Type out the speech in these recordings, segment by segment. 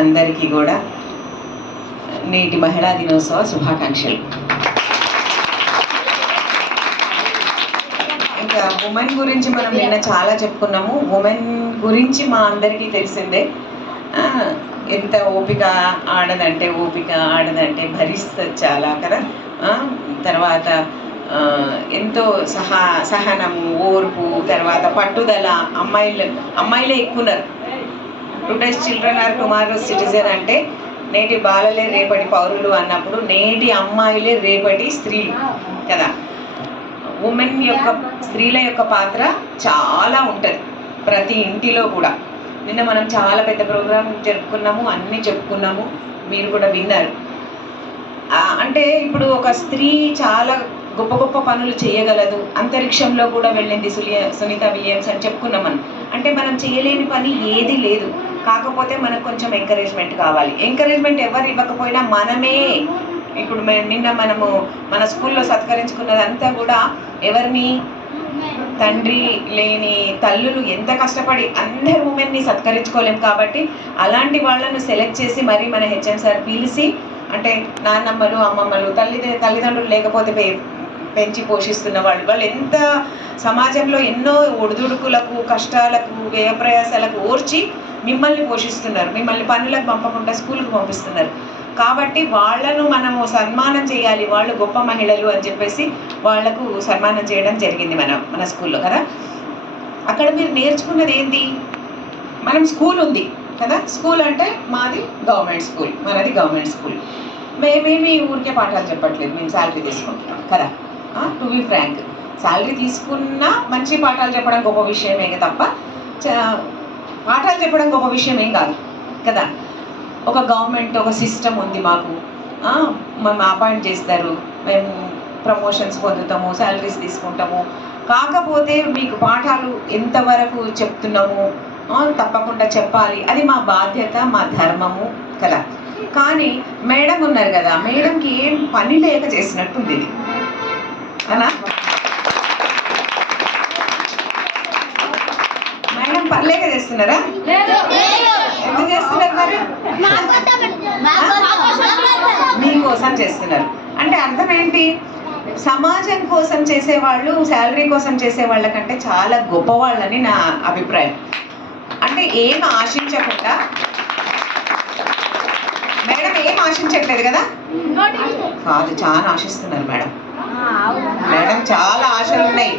అందరికీ కూడా నేటి మహిళా దినోత్సవ శుభాకాంక్షలు. ఇంకా ఉమెన్ గురించి మనం నిన్న చాలా చెప్పుకున్నాము. ఉమెన్ గురించి మా అందరికీ తెలిసిందే. ఎంత ఓపిక ఆడదంటే భరిస్తుంది చాలా కదా. తర్వాత ఎంతో సహనము, ఓర్పు, తర్వాత పట్టుదల. అమ్మాయిలే ఎక్కున్నారు. Today's children are tomorrow's citizen అంటే నేటి బాలలే రేపటి పౌరులు అన్నప్పుడు నేటి అమ్మాయిలే రేపటి స్త్రీలు కదా. స్త్రీల యొక్క పాత్ర చాలా ఉంటుంది ప్రతి ఇంటిలో కూడా. నిన్న మనం చాలా పెద్ద ప్రోగ్రాం జరుపుకున్నాము, అన్నీ చెప్పుకున్నాము, మీరు కూడా విన్నారు. అంటే ఇప్పుడు ఒక స్త్రీ చాలా గొప్ప గొప్ప పనులు చేయగలదు, అంతరిక్షంలో కూడా వెళ్ళింది సునీత విలియమ్స్ అని చెప్పుకున్నాం మనం. అంటే మనం చేయలేని పని ఏది లేదు. కాకపోతే మనకు కొంచెం ఎంకరేజ్మెంట్ కావాలి. ఎంకరేజ్మెంట్ ఎవరు ఇవ్వకపోయినా మనమే. ఇప్పుడు నిన్న మనము మన స్కూల్లో సత్కరించుకున్నదంతా కూడా ఎవరిని, తండ్రి లేని తల్లులు ఎంత కష్టపడి అందరు ఉమెన్ని సత్కరించుకోలేము. కాబట్టి అలాంటి వాళ్ళను సెలెక్ట్ చేసి మరి మన హెచ్ఎం సార్ పిలిచి, అంటే నాన్నమ్మలు, అమ్మమ్మలు, తల్లిదండ్రులు లేకపోతే పెంచి పోషిస్తున్న వాళ్ళు ఎంత సమాజంలో ఎన్నో ఒడిదుడుకులకు, కష్టాలకు, వ్యయప్రయాసాలకు ఓర్చి మిమ్మల్ని పోషిస్తున్నారు. మిమ్మల్ని పనులకు పంపకుండా స్కూల్కి పంపిస్తున్నారు. కాబట్టి వాళ్ళను మనము సన్మానం చేయాలి. వాళ్ళు గొప్ప మహిళలు అని చెప్పేసి వాళ్లకు సన్మానం చేయడం జరిగింది మన స్కూల్లో కదా. అక్కడ మీరు నేర్చుకున్నది ఏంటి? మనం స్కూల్ ఉంది కదా. స్కూల్ అంటే మాది గవర్నమెంట్ స్కూల్, మనది గవర్నమెంట్ స్కూల్. మేమేమి ఊరికే పాఠాలు చెప్పట్లేదు, మేము శాలరీ తీసుకుంటున్నాం కదా. టు బి ఫ్రాంక్, శాలరీ తీసుకున్నా మంచి పాఠాలు చెప్పడం గొప్ప విషయమే తప్ప పాఠాలు చెప్పడం గొప్ప విషయం ఏం కాదు కదా. ఒక గవర్నమెంట్, ఒక సిస్టమ్ ఉంది మాకు. మేము అపాయింట్ చేస్తారు, మేము ప్రమోషన్స్ పొందుతాము, శాలరీస్ తీసుకుంటాము. కాకపోతే మీకు పాఠాలు ఎంతవరకు చెప్తున్నాము తప్పకుండా చెప్పాలి. అది మా బాధ్యత, మా ధర్మము కదా. కానీ మేడం ఉన్నారు కదా, మేడంకి ఏం పని లేక చేసినట్టుంది ఇది అనా. మేడం పని లేక చేస్తున్నారా? ఎందుకు చేస్తున్నారు మరి? మీకోసం చేస్తున్నారు. అంటే అర్థం ఏంటి? సమాజం కోసం చేసేవాళ్ళు శాలరీ కోసం చేసే వాళ్ళకంటే చాలా గొప్పవాళ్ళని నా అభిప్రాయం. అంటే ఏం ఆశించకుండా, మేడం ఏం ఆశించట్లేదు కదా. కాదు, చాలా ఆశిస్తున్నారు మేడం. మేడం చాలా ఆశలు ఉన్నాయి.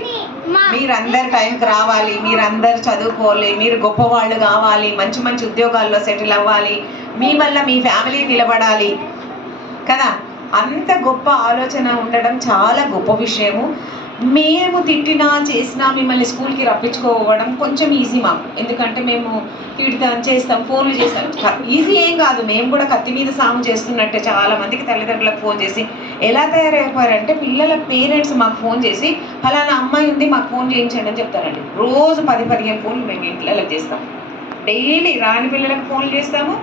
మీరందరు టైంకి రావాలి, మీరందరు చదువుకోవాలి, మీరు గొప్పవాళ్ళు కావాలి, మంచి మంచి ఉద్యోగాల్లో సెటిల్ అవ్వాలి, మీ వల్ల మీ ఫ్యామిలీ నిలబడాలి కదా. అంత గొప్ప ఆలోచన ఉండడం చాలా గొప్ప విషయము. మేము తిట్టినా చేసినా మిమ్మల్ని స్కూల్కి రప్పించుకోవడం కొంచెం ఈజీ మాకు. ఎందుకంటే మేము తిడతాం, చేస్తాం, ఫోన్లు చేస్తాం. ఈజీ ఏం కాదు. మేము కూడా కత్తి మీద సాము చేస్తున్నట్టే చాలా మందికి తల్లిదండ్రులకు ఫోన్ చేసి ఎలా తయారైపోయారంటే, పిల్లల పేరెంట్స్ మాకు ఫోన్ చేసి ఫలానా అమ్మాయి ఉంది మాకు ఫోన్ చేయించండి అని చెప్తారండి. రోజు 10-15 ఫోన్లు మేము ఇంట్లోకి చేస్తాం. డైలీ రాని పిల్లలకు ఫోన్లు చేస్తాము.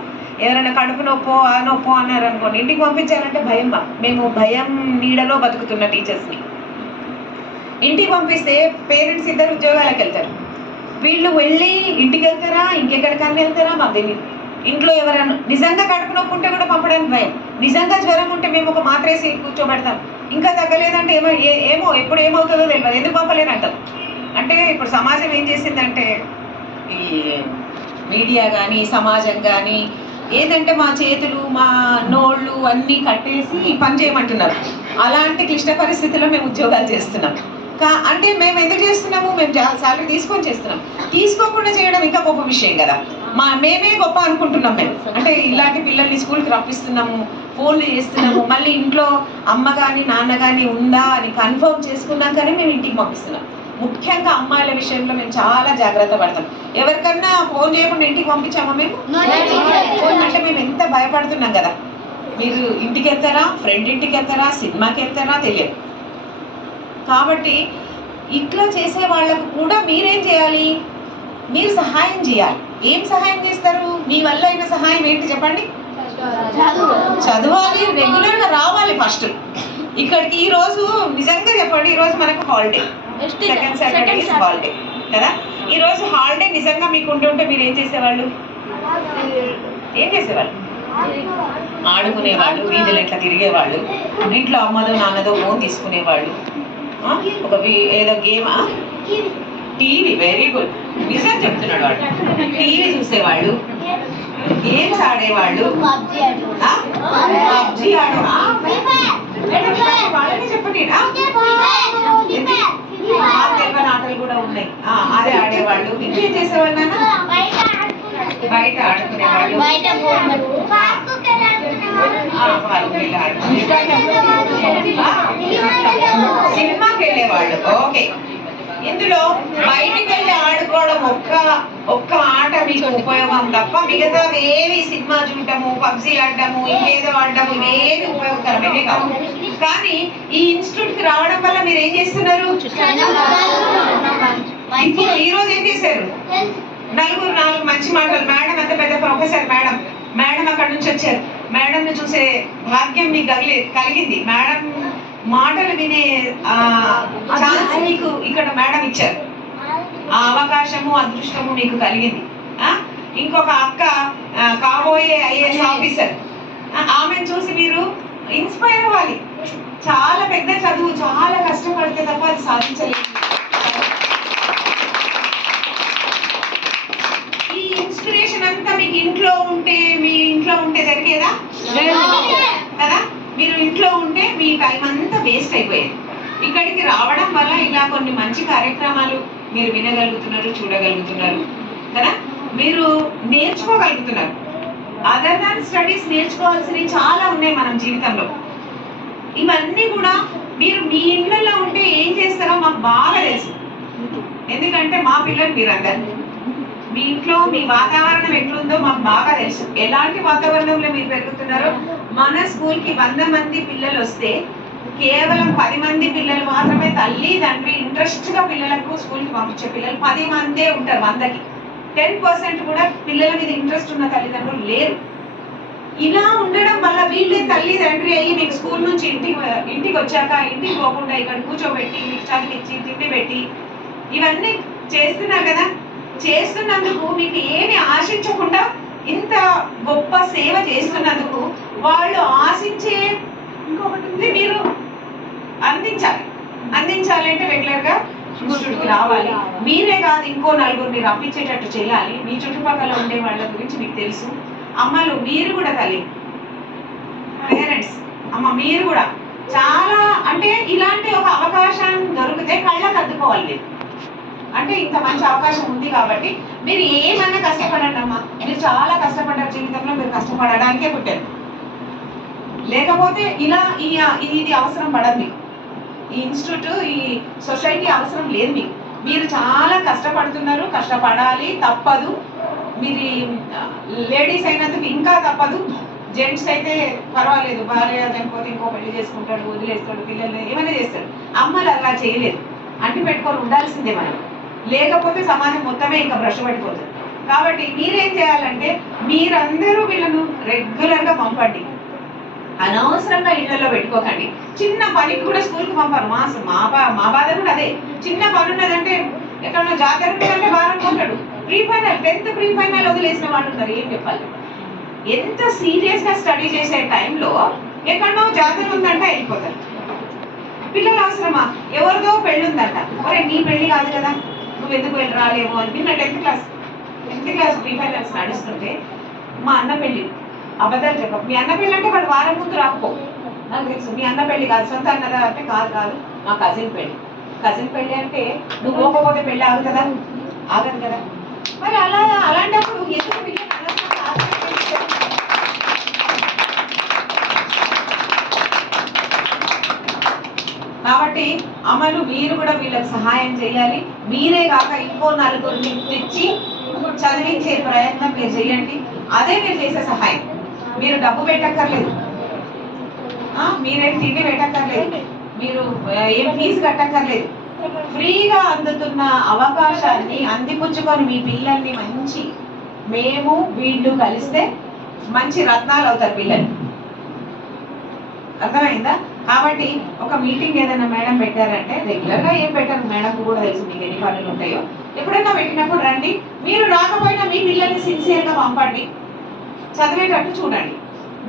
ఎవరైనా కడుపు నొప్పో ఆ నొప్పో అన్నారు అనుకోండి, ఇంటికి పంపించాలంటే భయం. మేము భయం నీడలో బతుకుతున్న టీచర్స్ని. ఇంటికి పంపిస్తే పేరెంట్స్ ఇద్దరు ఉద్యోగాలకు వెళ్తారు. వీళ్ళు వెళ్ళి ఇంటికి వెళ్తారా, ఇంకెక్కడికన్నా వెళ్తారా మాకు తెలియదు. ఇంట్లో ఎవరైనా నిజంగా కడుపు నొప్పి ఉంటే కూడా పంపడానికి భయం. నిజంగా జ్వరం ఉంటే మేము ఒక మాత్రేసి కూర్చోబెడతాం. ఇంకా తగ్గలేదంటే ఏమో ఎప్పుడు ఏమవుతుందో తెలియదు, ఎందుకు పంపలేరంటాం. అంటే ఇప్పుడు సమాజం ఏం చేసిందంటే, ఈ మీడియా కానీ సమాజం కానీ ఏదంటే మా చేతులు, మా నోళ్ళు అన్నీ కట్టేసి పని చేయమంటున్నారు. అలాంటి క్లిష్ట పరిస్థితుల్లో మేము ఉద్యోగాలు చేస్తున్నాం. అంటే మేము ఎందుకు చేస్తున్నాము? మేము శాలరీ తీసుకొని చేస్తున్నాం. తీసుకోకుండా చేయడం ఇంకా గొప్ప విషయం కదా. మేమే గొప్ప అనుకుంటున్నాం మేము. అంటే ఇలాంటి పిల్లల్ని స్కూల్కి రప్పిస్తున్నాము, ఫోన్లు చేస్తున్నాము, మళ్ళీ ఇంట్లో అమ్మ కానీ నాన్న కానీ ఉందా అని కన్ఫర్మ్ చేసుకున్నాకనే మేము ఇంటికి పంపిస్తున్నాం. ముఖ్యంగా అమ్మాయిల విషయంలో మేము చాలా జాగ్రత్త పడతాం. ఎవరికన్నా ఫోన్ చేయకుండా ఇంటికి పంపించామా మేము? అంటే మేము ఎంత భయపడుతున్నాం కదా. మీరు ఇంటికి వెళ్తారా, ఫ్రెండ్ ఇంటికి వెళ్తారా, సినిమాకి వెళ్తారా తెలియదు. కాబట్టి ఇట్లా చేసే వాళ్ళకు కూడా మీరేం చేయాలి? మీరు సహాయం చేయాలి. ఏం సహాయం చేస్తారు? మీ వల్ల అయిన సహాయం ఏంటి చెప్పండి? చదవాలి, రెగ్యులర్గా రావాలి. ఫస్ట్ ఇక్కడికి ఈరోజు నిజంగా చెప్పండి, ఈరోజు మనకు హాలిడే, సెకండ్ సాటర్డే హాలిడే కదా. ఈరోజు హాలిడే నిజంగా మీకు ఉంటుంటే మీరు ఏం చేసేవాళ్ళు? ఏం చేసేవాళ్ళు? ఆడుకునేవాళ్ళు, వీధులు ఇట్లా తిరిగేవాళ్ళు, ఇంట్లో అమ్మదో నాన్నదో ఫోన్ తీసుకునేవాళ్ళు, ఒక ఏదో గేమా, టీవీ. వెరీ గుడ్, నిజం చెప్తున్నాడు వాడు. టీవీ చూసేవాళ్ళు, గేమ్స్ ఆడేవాళ్ళు, పబ్జి వాళ్ళని చెప్పండి. తెలివని ఆటలు కూడా ఉన్నాయి, అదే ఆడేవాళ్ళు. ఇంకేం చేసేవాళ్ళు నాన్న? బయట ఆడుకునేవాళ్ళు, సినిమాకి వెళ్ళేవాళ్ళు. ఓకే, ఇందులో బయటికి వెళ్ళి ఆడుకోవడం ఒక్క ఆట మీకు ఉపయోగం తప్ప మిగతా ఏవి సినిమా చూడటము, పబ్జి ఆడటము, ఇంకేదో ఆడటము ఇవేవి ఉపయోగకరమే కాదు. కానీ ఈ ఇన్స్టిట్యూట్ కి రావడం వల్ల మీరు ఏం చేస్తున్నారు? ఇప్పుడు ఈ రోజు ఏం చేశారు? నాలుగు మంచి మాటలు. మేడం అంత పెద్ద ప్రొఫెసర్ మేడం, మేడం అక్కడ నుంచి వచ్చారు. మేడం ని చూసే భాగ్యం మీకు కలిగింది. మేడం మాటలు వినే ఛాన్స్ మీకు ఇక్కడ మేడం ఇచ్చారు. ఆ అవకాశము, అదృష్టము మీకు కలిగింది. ఇంకొక అక్క కాబోయే ఐఏఎస్ ఆఫీసర్, ఆమెను చూసి మీరు ఇన్స్పైర్ అవ్వాలి. చాలా పెద్ద చదువు, చాలా కష్టపడితే తప్ప అది సాధించలేదు. ఈ ఇన్స్పిరేషన్ అంతా మీకు మీ ఇంట్లో ఉంటే జరిగేదా కదా? మీరు ఇంట్లో ఉంటే మీ టైం అంతా వేస్ట్ అయిపోయేది. ఇక్కడికి రావడం వల్ల ఇలా కొన్ని మంచి కార్యక్రమాలు మీరు వినగలుగుతున్నారు, చూడగలుగుతున్నారు కదా, మీరు నేర్చుకోగలుగుతున్నారు. అదర్ దాన్ స్టడీస్ నేర్చుకోవాల్సినవి చాలా ఉన్నాయి మనం జీవితంలో. ఇవన్నీ కూడా మీరు మీ ఇళ్ళల్లో ఉంటే ఏం చేస్తారో మాకు బాగా తెలుసు. ఎందుకంటే మా పిల్లలు మీరందరూ, మీ ఇంట్లో మీ వాతావరణం ఎట్లుందో మాకు బాగా తెలుసు. ఎలాంటి వాతావరణంలో మీరు పెరుగుతున్నారో. మన స్కూల్కి 100 మంది పిల్లలు వస్తే కేవలం 10 మంది పిల్లలు మాత్రమే తల్లి తండ్రి ఇంట్రెస్ట్గా పిల్లలకు స్కూల్కి పంపించే పిల్లలు 10 మందే ఉంటారు 100కి. 10% కూడా పిల్లల మీద ఇంట్రెస్ట్ ఉన్న తల్లిదండ్రులు లేరు. ఇలా ఉండడం వల్ల వీళ్ళే తల్లి తండ్రి అయ్యి మీకు స్కూల్ నుంచి ఇంటికి వచ్చాక ఇంటికి పోకుండా ఇక్కడ కూర్చోబెట్టి మీకు చదివించి తిండి పెట్టి ఇవన్నీ చేస్తున్నారు కదా. చేస్తున్నందుకు మీకు ఏమి ఆశించకుండా ఇంత గొప్ప సేవ చేస్తున్నందుకు వాళ్ళు ఆశించే ఇంకొకటి ఉంది, మీరు అందించాలి అంటే రెగ్యులర్గా ఇన్స్టిట్యూట్కి రావాలి. మీరే కాదు, ఇంకో నలుగురిని రప్పించేటట్టు చేయాలి. మీ చుట్టుపక్కల ఉండే వాళ్ళ గురించి మీకు తెలుసు. అమ్మలు మీరు కూడా, తల్లి పేరెంట్స్ అమ్మ మీరు కూడా చాలా, అంటే ఇలాంటి ఒక అవకాశం దొరికితే కళ్ళకు అద్దుకోవాలి. అంటే ఇంత మంచి అవకాశం ఉంది కాబట్టి మీరు ఏమన్నా కష్టపడండి అమ్మా. మీరు చాలా కష్టపడ్డారు జీవితంలో, మీరు కష్టపడడానికే పుట్టారు. లేకపోతే ఇలా ఇది అవసరం పడదు మీకు. ఈ ఇన్స్టిట్యూట్, ఈ సొసైటీ అవసరం లేదు మీకు. మీరు చాలా కష్టపడుతున్నారు, కష్టపడాలి, తప్పదు. మీరు లేడీస్ అయినందుకు ఇంకా తప్పదు. జెంట్స్ అయితే పర్వాలేదు, భార్య చనిపోతే ఇంకో పెళ్లి చేసుకుంటాడు, వదిలేస్తాడు, పిల్లలు ఏమైనా చేస్తాడు. అమ్మలు అలా చేయలేదు, అంటి పెట్టుకొని ఉండాల్సిందే మనం. లేకపోతే సమాజం మొత్తమే ఇంకా బ్రష్ పడిపోతుంది. కాబట్టి మీరేం చేయాలంటే మీరందరూ వీళ్ళను రెగ్యులర్గా పంపండి. అనవసరంగా ఇళ్లలో పెట్టుకోకండి. చిన్న పనికి కూడా స్కూల్కి పంపారు. మా బాధ కూడా అదే. చిన్న పని ఉన్నదంటే ఎక్కడన్నా జాతర ఉంటుందంటే బారనుకుంటాడు. ప్రీఫైనల్ 10th ప్రీఫైనల్ వదిలేసిన వాళ్ళు ఉన్నారు. ఏం చెప్పాలి? ఎంత సీరియస్గా స్టడీ చేసే టైంలో ఎక్కడో జాతర ఉందంటే వెళ్ళిపోతారు. పిల్లలు అవసరమా? ఎవరిదో పెళ్ళి ఉందంట, ఒరే నీ పెళ్ళి కాదు కదా, నువ్వు ఎందుకు వెళ్ళి రాలేమో అని. నిన్న 10th క్లాస్ ప్రీఫైనల్స్ నడుస్తుంటే మా అన్న పెళ్ళి, అబద్ధాలు చెప్పకు. మీ అన్న పెళ్ళి అంటే వాడు వారం ముందు రాకపో, నాకు తెలుసు. మీ అన్న పెళ్ళి కాదు, సొంత అన్నదా అంటే కాదు, మా కజిన్ పెళ్ళి. కజిన్ పెళ్ళి అంటే నువ్వు పోకపోతే పెళ్ళి ఆగుతుందా? ఆగదు కదా. మరి అలాంటప్పుడు ఎందుకు పిల్లలు కాబట్టి అమలు మీరు కూడా వీళ్ళకి సహాయం చేయాలి. మీరే కాక ఇంకో నలుగురిని తెచ్చి చదివించే ప్రయత్నం మీరు చేయండి. అదే మీరు చేసే సహాయం. మీరు డబ్బు పెట్టక్కర్లేదు, మీరేం తిండి పెట్టక్కర్లేదు, మీరు ఏం ఫీజు కట్టక్కర్లేదు. ఫ్రీగా అందుతున్న అవకాశాన్ని అందిపుచ్చుకొని మీ పిల్లల్ని మంచి, మేము వీళ్ళు కలిస్తే మంచి రత్నాలు అవుతారు పిల్లలు. అర్థమైందా? కాబట్టి ఒక మీటింగ్ ఏదైనా మేడం పెట్టారంటే రెగ్యులర్గా ఏం పెట్టారు, మేడంకు కూడా తెలుసు మీకు ఎన్ని పనులు ఉంటాయో. ఎప్పుడైనా పెట్టినప్పుడు రండి. మీరు రాకపోయినా మీ పిల్లల్ని సిన్సియర్గా పంపండి. చదివేటట్టు చూడండి.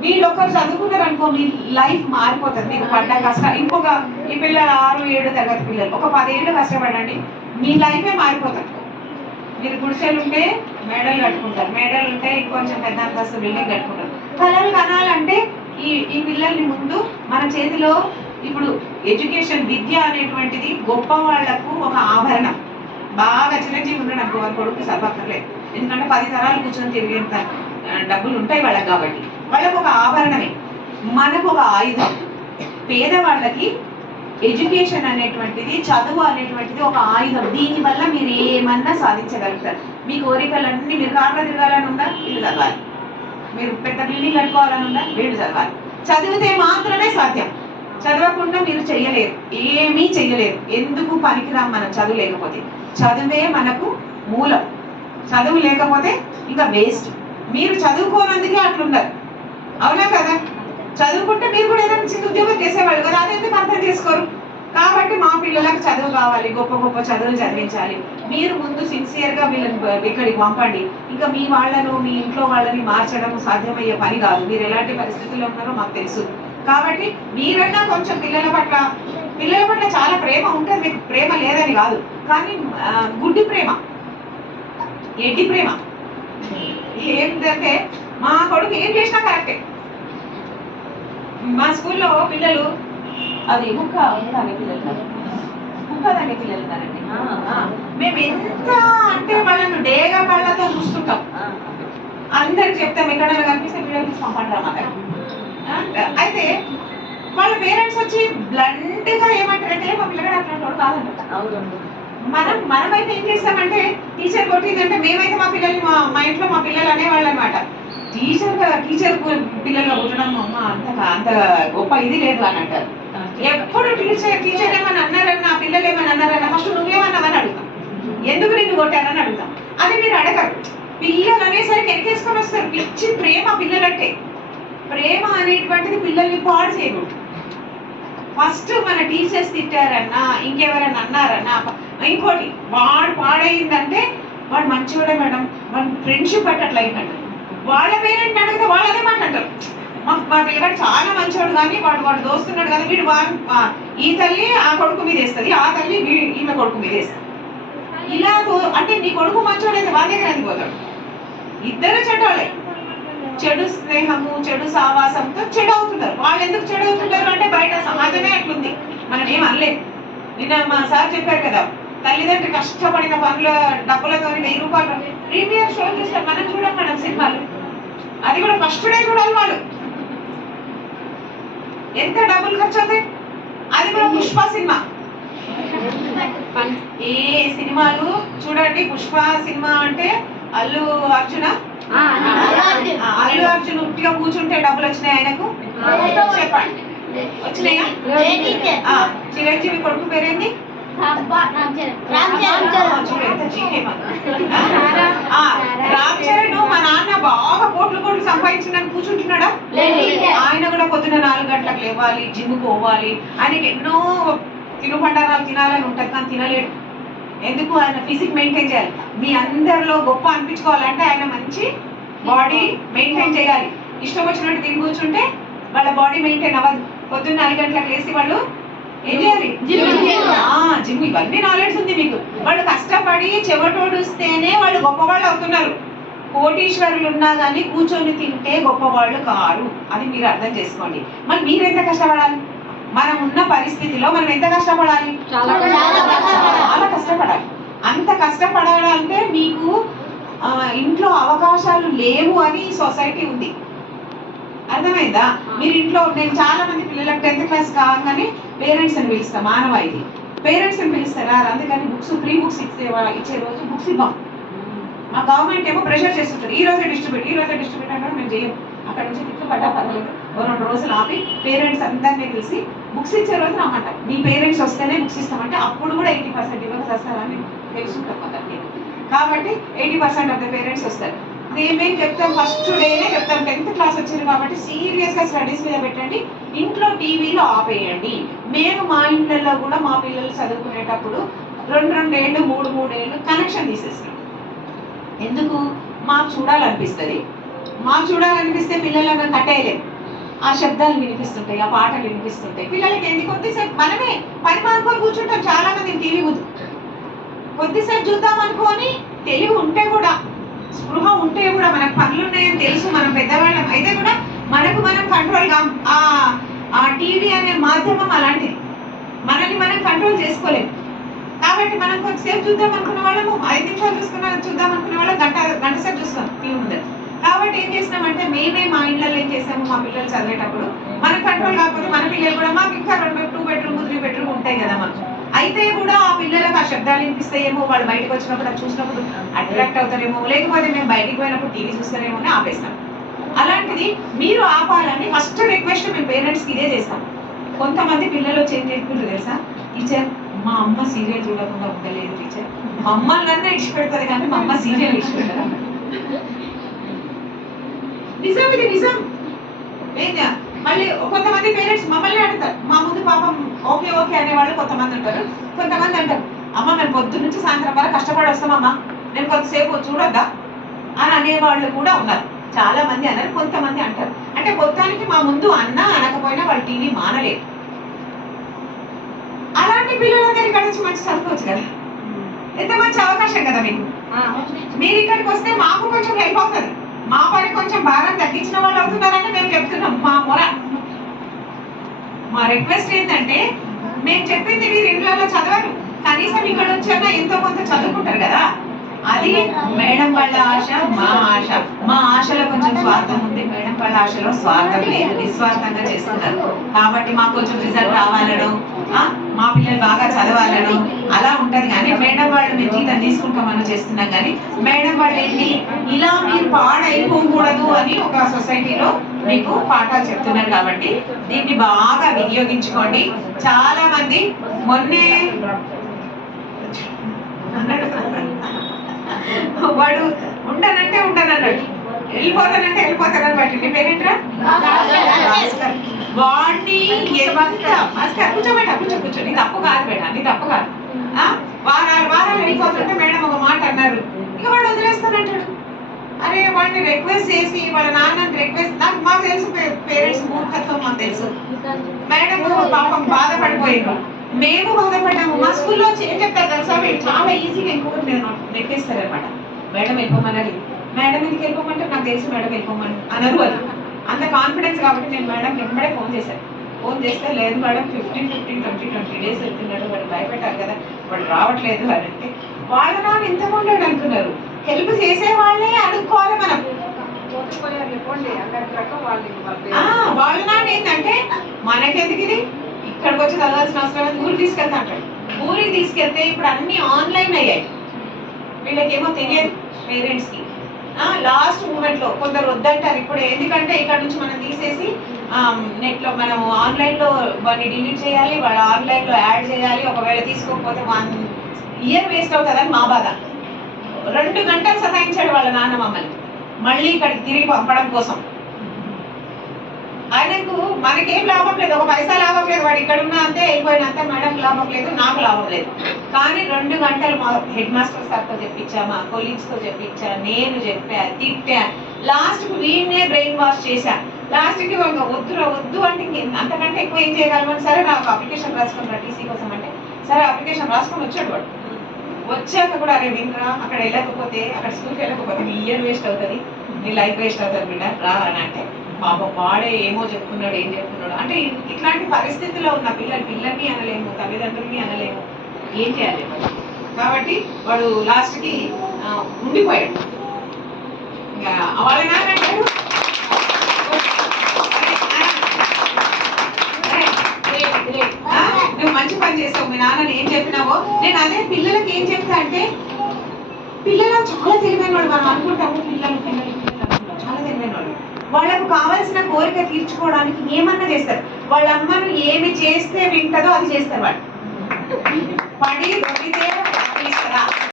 వీళ్ళు ఒకరు చదువుకున్నారు అనుకో మీ లైఫ్ మారిపోతుంది. మీకు పడ్డ కష్టం ఇంకొక ఈ పిల్లలు 6, 7 తరగతి పిల్లలు ఒక 10 ఏళ్ళు కష్టపడండి, మీ లైఫే మారిపోతుంది. మీరు గుడిసెలు ఉంటే మేడలు కట్టుకుంటారు, మేడలు ఉంటే ఇంకొంచెం పెద్ద అంతస్తు బిల్డింగ్ కట్టుకుంటారు. కళలు కనాలంటే ఈ పిల్లల్ని ముందు మన చేతిలో ఇప్పుడు ఎడ్యుకేషన్ విద్య అనేటువంటిది గొప్ప వాళ్లకు ఒక ఆభరణం. బాగా చిరంజీవి ఉండడానికి వారి కొడుకు చదవక్కర్లేదు, ఎందుకంటే 10 తరాలు కూర్చొని తిరిగేంత డబ్బులు ఉంటాయి వాళ్ళకి. కాబట్టి వాళ్ళకు ఒక ఆభరణమే, మనకు ఒక ఆయుధం. పేదవాళ్ళకి ఎడ్యుకేషన్ అనేటువంటిది, చదువు అనేటువంటిది ఒక ఆయుధం. దీనివల్ల మీరు ఏమన్నా సాధించగలుగుతారు. మీ కోరికలన్నీ, మీరు కార్లో తిరగాలని ఉందా, వీళ్ళు చదవాలి. మీరు పెద్ద బిల్డింగ్ కట్టుకోవాలని ఉందా, వీళ్ళు చదవాలి. చదివితే మాత్రమే సాధ్యం, చదవకుండా మీరు చెయ్యలేరు, ఏమీ చెయ్యలేరు. ఎందుకు పనికిరాం మనం చదువు లేకపోతే. చదువే మనకు మూలం, చదువు లేకపోతే ఇంకా వేస్ట్. మీరు చదువుకోనందుకే అట్లున్నారు, అవునా కదా? చదువుకుంటే మీరు కూడా ఏదైనా చిన్న ఉద్యోగం చేసేవాళ్ళు కదా, అదెందుకు అర్థం చేసుకోరు? కాబట్టి మా పిల్లలకు చదువు కావాలి, గొప్ప గొప్ప చదువులు చదివించాలి. మీరు ముందు సిన్సియర్గా వీళ్ళని ఇక్కడికి పంపండి. ఇంకా మీ వాళ్ళను, మీ ఇంట్లో వాళ్ళని మార్చడం సాధ్యమయ్యే పని కాదు. మీరు ఎలాంటి పరిస్థితుల్లో ఉన్నారో మాకు తెలుసు. కాబట్టి మీరన్నా కొంచెం పిల్లల పట్ల చాలా ప్రేమ ఉంటుంది. మీకు ప్రేమ లేదని కాదు, కానీ గుడ్డి ప్రేమ, ఎడ్డి ప్రేమ. ఏంటంటే మా కొడుకు ఏం చేసినా కరెక్టే. మా స్కూల్లో పిల్లలు అది ముక్కదాని పిల్లలు ఉన్నారండి. మేము ఎంత అంటే వాళ్ళను డేగా కళ్ళతో చూస్తుంటాం. అందరికి చెప్తాం, ఎక్కడైనా కనిపిస్తే పిల్లలు తీసి పంపండి అన్నమాట. అయితే వాళ్ళ పేరెంట్స్ వచ్చి బ్లంట్ గా ఏమంటారంటే మా పిల్లగాడు అట్లాంటి కాదంట. మనమైతే ఏం చేస్తామంటే, టీచర్ కొట్టిందంటే మేమైతే మా పిల్లల్ని మా ఇంట్లో మా పిల్లలు అనేవాళ్ళు అనమాట. టీచర్ పిల్లల్లో పుట్టడం అమ్మ అంత గొప్ప ఇది లేదు అని అంటారు. ఎప్పుడు టీచర్ ఏమని అన్నారన్నా, పిల్లలు ఏమని అన్నారన్నా ఫస్ట్ నువ్వేమన్నావని అడుగుతాం, ఎందుకు నిన్ను కొట్టారని అడుగుతాం. అది మీరు అడగరు. పిల్లలు అనేసరికి ఎక్కేసుకొని వస్తారు. పిచ్చి ప్రేమ పిల్లలంటే. ప్రేమ అనేటువంటిది పిల్లల్ని పాడు చేయకూడదు. ఫస్ట్ మన టీచర్స్ తిట్టారన్నా, ఇంకెవరన్నా అన్నారన్నా, ఇంకోటి వాడు పాడైందంటే వాడు మంచివాడే మేడం, వాడు ఫ్రెండ్షిప్ అట్లా అయిందంట. వాళ్ళ పేరెంట్ అడిగితే వాళ్ళు అదే మాట అంటారు, మా పిల్లగాడు చాలా మంచివాడు కానీ వాడు దోస్తున్నాడు కదా, వీడు ఈ తల్లి ఆ కొడుకు మీద వేస్తుంది, ఆ తల్లి ఈమె కొడుకు మీద వేస్తుంది. ఇలా అంటే నీ కొడుకు మంచివాడు అయితే వాళ్ళ దగ్గర అందిపోతాడు. ఇద్దరు చెడ్డోళ్ళే. చెడు స్నేహము, చెడు సావాసంతో చెడు అవుతున్నారు. వాళ్ళు ఎందుకు చెడు అవుతుంటారు అంటే బయట సమాజమే అట్లుంది, మనం ఏం అనలేదు. నిన్న మా సార్ చెప్పారు కదా, తల్లిదండ్రి కష్టపడిన పనుల డబ్బులతో 1000 రూపాయలు ప్రీమియర్ షో చూస్తారు. మనం చూడం మేడం సినిమాలు, అది కూడా ఫస్ట్ డే చూడాలి వాళ్ళు. ఎంత డబ్బులు ఖర్చు అవుతాయి. అది కూడా పుష్ప సినిమా. ఏ సినిమాలు చూడండి, పుష్ప సినిమా అంటే అల్లు అర్జున్ ఉట్టిగా కూర్చుంటే డబ్బులు వచ్చినాయి ఆయనకు? చెప్పండి, వచ్చినాయా? చిరంజీవి కొడుకు పేరేంది? రామ్ చరణ్. మా నాన్న బాగా కోట్లు సంపాదించిందని కూర్చుంటున్నాడా? ఆయన కూడా పొద్దున 4 గంటలకు లేవాలి, జిమ్ పోవాలి. ఆయనకి ఎన్నో తినుబండారాలు తినాలని ఉంటుంది కానీ తినలేడు. ఎందుకు? ఆయన ఫిజిక్ మెయింటైన్ చేయాలి. మీ అందరిలో గొప్ప అనిపించుకోవాలంటే ఆయన మంచి బాడీ మెయింటైన్ చేయాలి. ఇష్టం వచ్చినట్టు తిని కూర్చుంటే వాళ్ళ బాడీ మెయింటైన్ అవ్వదు. పొద్దున్న 4 గంటలకు లేసి వాళ్ళు ఏం చేయాలి? జిమ్. ఇవన్నీ నాలెడ్జ్ ఉంది మీకు. వాళ్ళు కష్టపడి చెమటోడిస్తేనే వాళ్ళు గొప్పవాళ్ళు అవుతున్నారు. కోటీశ్వరులు ఉన్నా కానీ కూర్చొని తింటే గొప్పవాళ్ళు కారు. అది మీరు అర్థం చేసుకోండి. మరి మీరు ఎంత కష్టపడాలి? మనం ఉన్న పరిస్థితిలో మనం ఎంత కష్టపడాలి? చాలా కష్టపడాలి. అంత కష్టపడాలంటే మీకు ఇంట్లో అవకాశాలు లేవు అని సొసైటీ ఉంది, అర్థమైందా? మీరు ఇంట్లో నేను చాలా మంది పిల్లలకు 10th క్లాస్ కాగానే పేరెంట్స్ అని పిలుస్తాం, మానవాయితీ. పేరెంట్స్ అని పిలుస్తారా? అందుకని ఫ్రీ బుక్స్ ఇచ్చే రోజు బుక్స్ ఇవ్వం. మా గవర్నమెంట్ ఏమో ప్రెషర్ చేస్తుంటారు, ఈ రోజే డిస్ట్రిబ్యూట్ అంటే మేము చేయము. అక్కడ నుంచి తిట్లు పడ్డా పర్లేదు, 2 రోజులు ఆపి పేరెంట్స్ అందరినీ కలిసి బుక్స్ ఇచ్చే రోజు రమ్మంటాం. మీ పేరెంట్స్ వస్తేనే బుక్స్ ఇస్తామంటే అప్పుడు కూడా 80% ఇవ్వక చేస్తారని తెలుసుకుంటాం కొందరికి. కాబట్టి 80% ఆఫ్ ద పేరెంట్స్ వస్తారు. మేమేం చెప్తాం, ఫస్ట్ డేనే చెప్తాం 10th క్లాస్ వచ్చింది కాబట్టి సీరియస్గా స్టడీస్ మీద పెట్టండి, ఇంట్లో టీవీలో ఆపేయండి. మేము మా ఇంట్లో కూడా మా పిల్లలు చదువుకునేటప్పుడు 2 ఏళ్ళు 3 ఏళ్ళు కనెక్షన్ తీసేస్తాం. ఎందుకు? మాకు చూడాలనిపిస్తుంది, మాకు చూడాలనిపిస్తే పిల్లలను కట్టేయలేం. ఆ శబ్దాలు వినిపిస్తుంటాయి, ఆ పాటలు వినిపిస్తుంటాయి. పిల్లలకి ఏంది కొద్దిసేపు మనమే పని మానుకొని కూర్చుంటాం. చాలా మంది టీవీ ముందు కొద్దిసేపు చూద్దాం అనుకోని తెలివి ఉంటే కూడా, స్పృహ ఉంటే కూడా, మనకు పనులు ఉన్నాయని తెలుసు, మనం పెద్దవాళ్ళం అయితే కూడా మనకు మనం కంట్రోల్ ఆ టీవీ అనే మాధ్యమం అలాంటిది, మనల్ని మనం కంట్రోల్ చేసుకోలేము. కాబట్టి మనం కొద్దిసేపు చూద్దాం అనుకున్న వాళ్ళము 5 నిమిషాలు చూద్దాం అనుకున్న వాళ్ళం గంట సేపు చూస్తాం టీవీ ముందు. కాబట్టి ఏం చేసినామంటే మేమే మా ఇళ్ళలో ఏం చేసాము, మా పిల్లలు చదివేటప్పుడు మన కంట్రోల్ కాకపోతే మన పిల్లలు కూడా, మాకు ఇంకా 2 బెడ్రూమ్ 3 బెడ్రూమ్ ఉంటాయి కదా మనకు, అయితే కూడా ఆ పిల్లలకు ఆ శబ్దాలు వినిపిస్తాయేమో, వాళ్ళు బయటకు వచ్చినప్పుడు అది చూసినప్పుడు అట్రాక్ట్ అవుతారేమో, లేకపోతే మేము బయటికి పోయినప్పుడు టీవీ చూస్తారేమో అని ఆపేస్తాం. అలాంటిది మీరు ఆపాలని ఫస్ట్ రిక్వెస్ట్ మేము పేరెంట్స్కి ఇదే చేస్తాం. కొంతమంది పిల్లలు వచ్చి ఏం చెప్పుకుంటారు తెలుసా, టీచర్ మా అమ్మ సీరియల్ చూడకుండా ఉండలేదు టీచర్, మమ్మల్ని ఇడిచిపెడతారు కానీ మా అమ్మ సీరియల్ ఇడిచిపెడతారు. నిజం, ఇది నిజం. మళ్ళీ కొంతమంది పేరెంట్స్ మమ్మల్ని అడుగుతారు, మా ముందు పాపం ఓకే ఓకే అనేవాళ్ళు కొంతమంది ఉంటారు. కొంతమంది అంటారు, అమ్మ మేము పొద్దు నుంచి సాయంత్రం వరకు కష్టపడి వస్తామమ్మా, నేను కొంతసేపు చూడొద్దా అని అనేవాళ్ళు కూడా ఉన్నారు. చాలా మంది అన్నారు, కొంతమంది అంటారు. అంటే మొత్తానికి మా ముందు అన్నా అనకపోయినా వాళ్ళు టీవీ మానలేదు. అలాంటి పిల్లలందరూ ఇక్కడ నుంచి మంచి చదువుకోవచ్చు కదా, ఎంత మంచి అవకాశం కదా మీకు. మీరు ఇక్కడికి వస్తే మాకు కొంచెం హెల్ప్ అవుతుంది, మా పని కొంచెం భారం తగ్గించిన వాళ్ళు అవుతున్నారని మేము చెప్తున్నాం. మా రిక్వెస్ట్ ఏంటంటే, మేము చెప్పింది మీరు ఇంట్లో చదవరు, కనీసం ఇక్కడ వచ్చాక ఎంతో కొంత చదువుకుంటారు కదా. అది మేడం వాళ్ళ ఆశ, మా ఆశ. మా ఆశలో కొంచెం స్వార్థం ఉంది, మేడం వాళ్ళ ఆశలో స్వార్థం లేదు, నిస్వార్థంగా చేస్తున్నారు. కాబట్టి మాకు కొంచెం రిజల్ట్ రావాలను, మా పిల్లలు బాగా చదవాలను అలా ఉంటది. కానీ మేడం వాళ్ళు మేము జీతం తీసుకుంటామని చేస్తున్నాం. కానీ మేడం వాళ్ళు ఏంటి, ఇలా మీరు పాడైపోకూడదు అని ఒక సొసైటీలో మీకు పాఠాలు చెప్తున్నారు. కాబట్టి దీన్ని బాగా వినియోగించుకోండి. చాలా మంది మొన్నే వాడు ఉండనంటే ఉండనన్నాడు, వెళ్ళిపోతానంటే వెళ్ళిపోతానని పట్టింది. పేరేంట్రా వాడిని కూర్చో, నీ తప్పు కాదు బేట, నీ తప్పు కాదు. వారాలు వెళ్ళిపోతుంటే మేడం ఒక మాట అన్నారు, ఇక వాడు వదిలేస్తానంటాడు. అరే వాడిని రిక్వెస్ట్ చేసి వాళ్ళ నాన్నని రిక్వెస్ట్, మాకు తెలుసు పేరెంట్స్ మూర్ఖత్వం, మాకు తెలుసు. మేడం పాపం బాధపడిపోయింది, మేము బాధపడ్డాము. మా స్కూల్లో ఏం చెప్తారు తెలుసా, మీరు చాలా ఈజీగా ఇంకొకటి నెట్టేస్తారనమాట. మేడం వెళ్ళిపోమన్నది, మేడం ఎందుకు వెళ్ళిపోమంటే నాకు తెలుసు మేడం వెళ్ళిపోమని అనరు. అది అంత కాన్ఫిడెన్స్ కాబట్టి నేను మేడం వెంబడే ఫోన్ చేశాను. ఫోన్ చేస్తే లేదు మేడం 15-20 డేస్ వెళ్తున్నాడు, వాడు భయపెట్టారు కదా, వాడు రావట్లేదు అని అంటే, వాళ్ళ నాన్న ఎంత ఉండడు అనుకున్నారు. హెల్ప్ చేసే వాళ్ళే అడుక్కోవాలి మనం. వాళ్ళ నాన్న ఏంటంటే, మనకెందుకు ఇది, ఇక్కడికి వచ్చి చదవాల్సిన అవసరం, ఊరికి తీసుకెళ్తా అంటాడు. ఊరికి తీసుకెళ్తే ఇప్పుడు అన్ని ఆన్లైన్ అయ్యాయి, వీళ్ళకేమో తెలియదు పేరెంట్స్కి. లాస్ట్ మూమెంట్లో కొందరు వద్దంటారు ఇప్పుడు, ఎందుకంటే ఇక్కడ నుంచి మనం తీసేసి నెట్లో మనం ఆన్లైన్లో వాడిని డిలీట్ చేయాలి, వాళ్ళు ఆన్లైన్లో యాడ్ చేయాలి. ఒకవేళ తీసుకోకపోతే 1 ఇయర్ వేస్ట్ అవుతుందని మా బాధ. 2 గంటలు సతాయించాడు వాళ్ళ నాన్న మమ్మల్ని మళ్ళీ ఇక్కడికి తిరిగి పంపడం కోసం. ఆయనకు మనకేం లాభం లేదు, ఒక పైసా లాభం లేదు. వాడు ఇక్కడ ఉన్నా అంతే, వెళ్ళిపోయినంతే, మేడం లాభం లేదు, నాకు లాభం లేదు. కానీ 2 గంటలు మా హెడ్ మాస్టర్ సార్తో చెప్పించా, మా కొలీగ్స్తో చెప్పించా, నేను చెప్పా, తిట్టా, లాస్ట్కి వీడినే బ్రెయిన్ వాష్ చేశా. లాస్ట్కి వద్దు అంటే అంతకంటే ఎక్కువ ఏం చేయగలమని, సరే నాకు అప్లికేషన్ రాసుకుని టీసీ కోసం అంటే, సరే అప్లికేషన్ రాసుకొని వచ్చాడు. వాడు వచ్చాక కూడా, అరే వినరా, అక్కడ వెళ్ళకపోతే, అక్కడ స్కూల్కి వెళ్ళకపోతే నీ ఇయర్ వేస్ట్ అవుతుంది, నీ లైఫ్ వేస్ట్ అవుతుంది బిడ్డ, రా అని అంటే, పాపం వాడే ఏమో చెప్తున్నాడు, ఏం చెప్తున్నాడు అంటే. ఇట్లాంటి పరిస్థితిలో ఉన్న పిల్లల్ని అనలేము, తల్లిదండ్రుల్ని అనలేము, ఏం చేయాలి. కాబట్టి వాడు లాస్ట్కి ఉండిపోయాడు. ఇంకా వాళ్ళ నాన్న అంటాడు, నువ్వు మంచి పని చేస్తావు, మీ నాన్నని ఏం చెప్పినావో. నేను అదే పిల్లలకి ఏం చెప్తా అంటే, పిల్లలు చాలా తెలివైన వాళ్ళు. మనం అనుకుంటాము పిల్లలు చాలా తెలివైన వాళ్ళు. వాళ్ళకు కావాల్సిన కోరిక తీర్చుకోవడానికి ఏమన్నా చేస్తారు. వాళ్ళ అమ్మను ఏమి చేస్తే వింటదో అది చేస్తారు. వాళ్ళు పడి దొరికితే